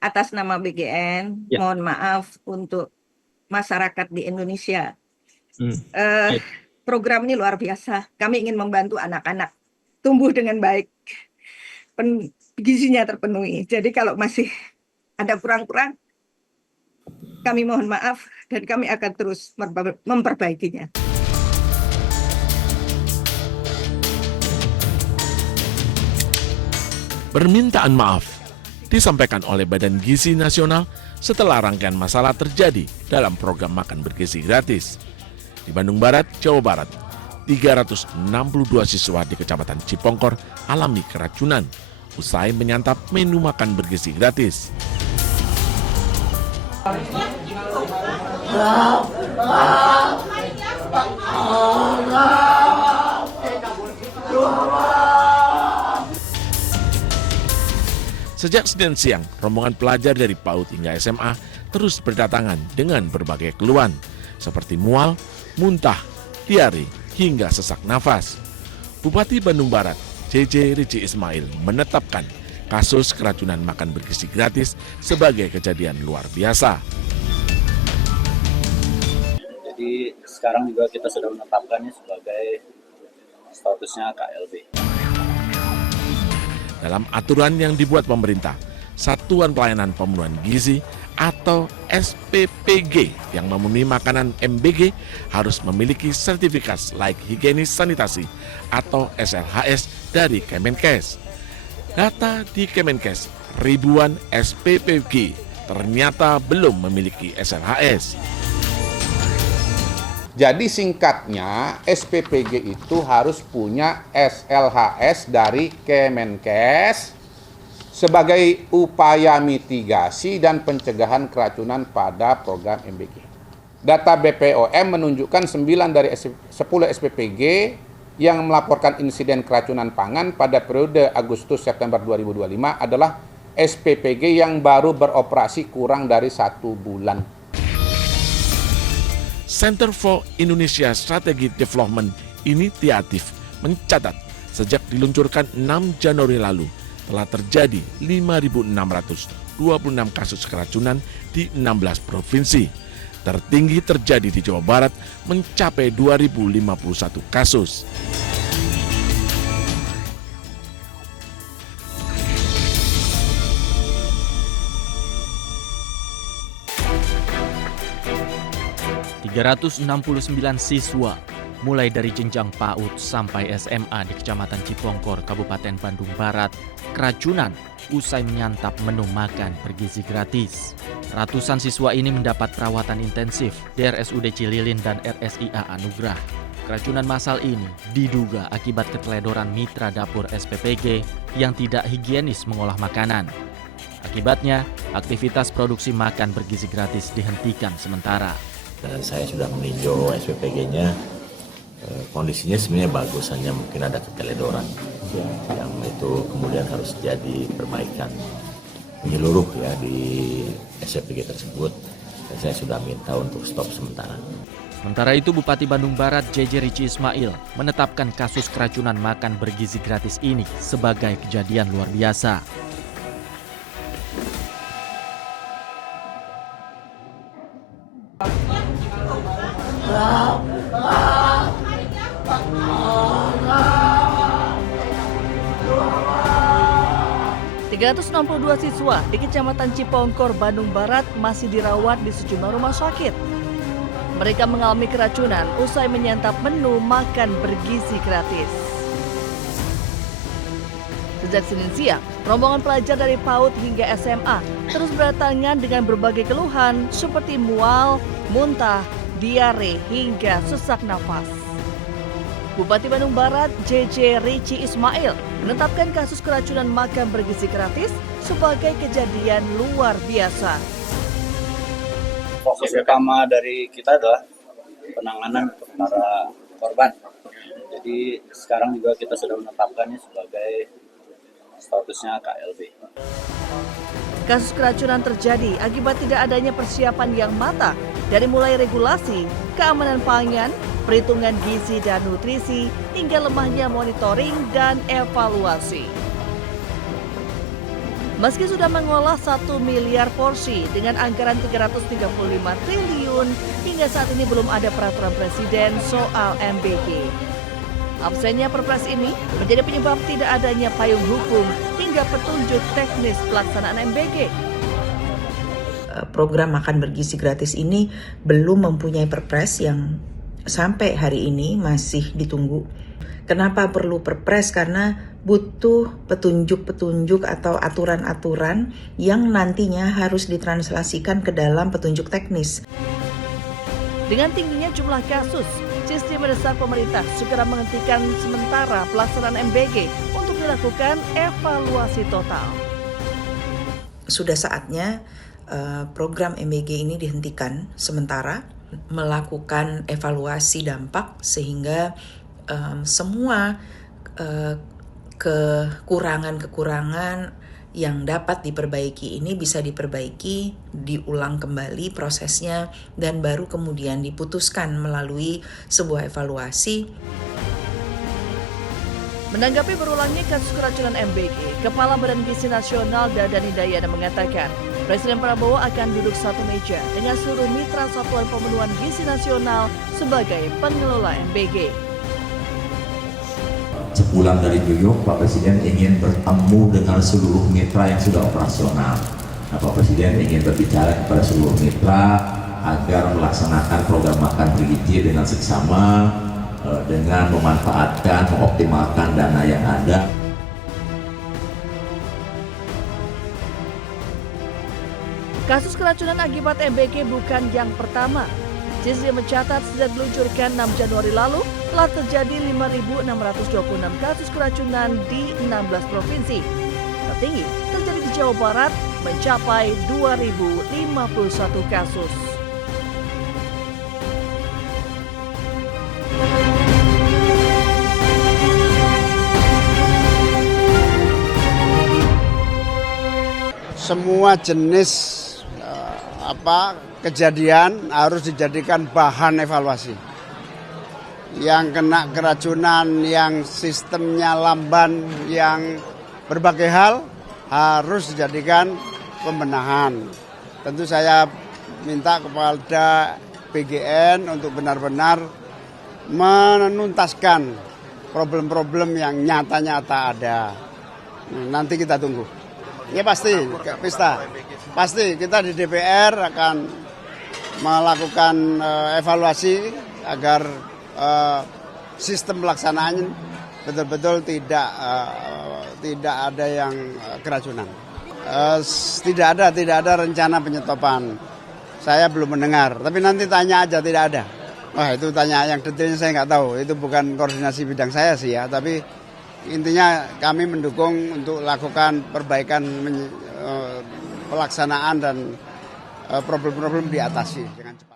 Atas nama BGN, Ya. mohon maaf untuk masyarakat di Indonesia. Ya. Program ini luar biasa. Kami ingin membantu anak-anak tumbuh dengan baik, gizinya terpenuhi. Jadi kalau masih ada kurang-kurang, kami mohon maaf dan kami akan terus memperbaikinya. Permintaan maaf disampaikan oleh Badan Gizi Nasional setelah rangkaian masalah terjadi dalam program makan bergizi gratis. Di Bandung Barat, Jawa Barat, 362 siswa di Kecamatan Cipongkor alami keracunan usai menyantap menu makan bergizi gratis. Sejak Senin siang, rombongan pelajar dari PAUD hingga SMA terus berdatangan dengan berbagai keluhan, seperti mual, muntah, diare, hingga sesak nafas. Bupati Bandung Barat, JJ Rici Ismail, menetapkan kasus keracunan makan bergizi gratis sebagai kejadian luar biasa. Jadi sekarang juga kita sudah menetapkannya sebagai statusnya KLB. Dalam aturan yang dibuat pemerintah, Satuan Pelayanan Pemenuhan Gizi atau SPPG yang memenuhi makanan MBG harus memiliki sertifikat layak higienis sanitasi atau SLHS dari Kemenkes. Data di Kemenkes, ribuan SPPG ternyata belum memiliki SLHS. Jadi singkatnya SPPG itu harus punya SLHS dari Kemenkes sebagai upaya mitigasi dan pencegahan keracunan pada program MBG. Data BPOM menunjukkan 9 dari 10 SPPG yang melaporkan insiden keracunan pangan pada periode Agustus-September 2025 adalah SPPG yang baru beroperasi kurang dari 1 bulan. Center for Indonesia Strategic Development Initiative mencatat sejak diluncurkan 6 Januari lalu telah terjadi 5.626 kasus keracunan di 16 provinsi. Tertinggi terjadi di Jawa Barat mencapai 2.051 kasus. ...369 siswa, mulai dari jenjang PAUD sampai SMA di Kecamatan Cipongkor, Kabupaten Bandung Barat, keracunan usai menyantap menu makan bergizi gratis. Ratusan siswa ini mendapat perawatan intensif di RSUD Cililin dan RSIA Anugrah. Keracunan massal ini diduga akibat keteledoran mitra dapur SPPG yang tidak higienis mengolah makanan. Akibatnya, aktivitas produksi makan bergizi gratis dihentikan sementara. Dan saya sudah meninjau SPPG-nya, kondisinya sebenarnya bagus, hanya mungkin ada keteledoran yang itu kemudian harus jadi perbaikan menyeluruh ya di SPPG tersebut. Dan saya sudah minta untuk stop sementara. Sementara itu, Bupati Bandung Barat JJ Rici Ismail menetapkan kasus keracunan makan bergizi gratis ini sebagai kejadian luar biasa. ...362 siswa di Kecamatan Cipongkor, Bandung Barat masih dirawat di sejumlah rumah sakit. Mereka mengalami keracunan usai menyantap menu makan bergizi gratis. Sejak Senin siang, rombongan pelajar dari PAUD hingga SMA terus berdatangan dengan berbagai keluhan seperti mual, muntah, diare, hingga sesak nafas. Bupati Bandung Barat JJ Rici Ismail menetapkan kasus keracunan makan bergizi gratis sebagai kejadian luar biasa. Fokus utama dari kita adalah penanganan untuk para korban. Jadi sekarang juga kita sudah menetapkannya sebagai statusnya KLB. Kasus keracunan terjadi akibat tidak adanya persiapan yang matang dari mulai regulasi, keamanan pangan, perhitungan gizi dan nutrisi, hingga lemahnya monitoring dan evaluasi. Meski sudah mengolah 1 miliar porsi dengan anggaran 335 triliun, hingga saat ini belum ada peraturan presiden soal MBG. Absennya Perpres ini menjadi penyebab tidak adanya payung hukum hingga petunjuk teknis pelaksanaan MBG. Program makan bergizi gratis ini belum mempunyai Perpres yang sampai hari ini masih ditunggu. Kenapa perlu Perpres? Karena butuh petunjuk-petunjuk atau aturan-aturan yang nantinya harus ditranslasikan ke dalam petunjuk teknis. Dengan tingginya jumlah kasus, Cisdi mendesak pemerintah segera menghentikan sementara pelaksanaan MBG untuk dilakukan evaluasi total. Sudah saatnya program MBG ini dihentikan sementara, melakukan evaluasi dampak sehingga semua kekurangan-kekurangan yang dapat diperbaiki ini bisa diperbaiki, diulang kembali prosesnya, dan baru kemudian diputuskan melalui sebuah evaluasi. Menanggapi berulangnya kasus keracunan MBG, Kepala Badan Gizi Nasional Dadan Hidayana mengatakan, Presiden Prabowo akan duduk satu meja dengan seluruh mitra Satuan Pemenuhan Gizi Nasional sebagai pengelola MBG. Sepulang dari New York, Pak Presiden ingin bertemu dengan seluruh mitra yang sudah operasional. Nah, Pak Presiden ingin berbicara kepada seluruh mitra agar melaksanakan program makan bergizi dengan seksama, dengan memanfaatkan, mengoptimalkan dana yang ada. Kasus keracunan akibat MBG bukan yang pertama. Cisdi mencatat sejak diluncurkan 6 Januari lalu, telah terjadi 5.626 kasus keracunan di 16 provinsi. Tertinggi terjadi di Jawa Barat mencapai 2.051 kasus. Semua jenis kejadian harus dijadikan bahan evaluasi. Yang kena keracunan, yang sistemnya lamban, yang berbagai hal harus dijadikan pembenahan. Tentu saya minta kepada PGN untuk benar-benar menuntaskan problem-problem yang nyata-nyata ada. Nanti kita tunggu. Ya pasti kita di DPR akan melakukan evaluasi agar sistem pelaksanaan betul-betul tidak ada yang keracunan. Tidak ada rencana penyetopan. Saya belum mendengar, tapi nanti tanya aja, tidak ada. Wah, itu tanya yang detailnya saya nggak tahu. Itu bukan koordinasi bidang saya sih ya, tapi intinya kami mendukung untuk lakukan perbaikan pelaksanaan dan problem-problem diatasi dengan cepat.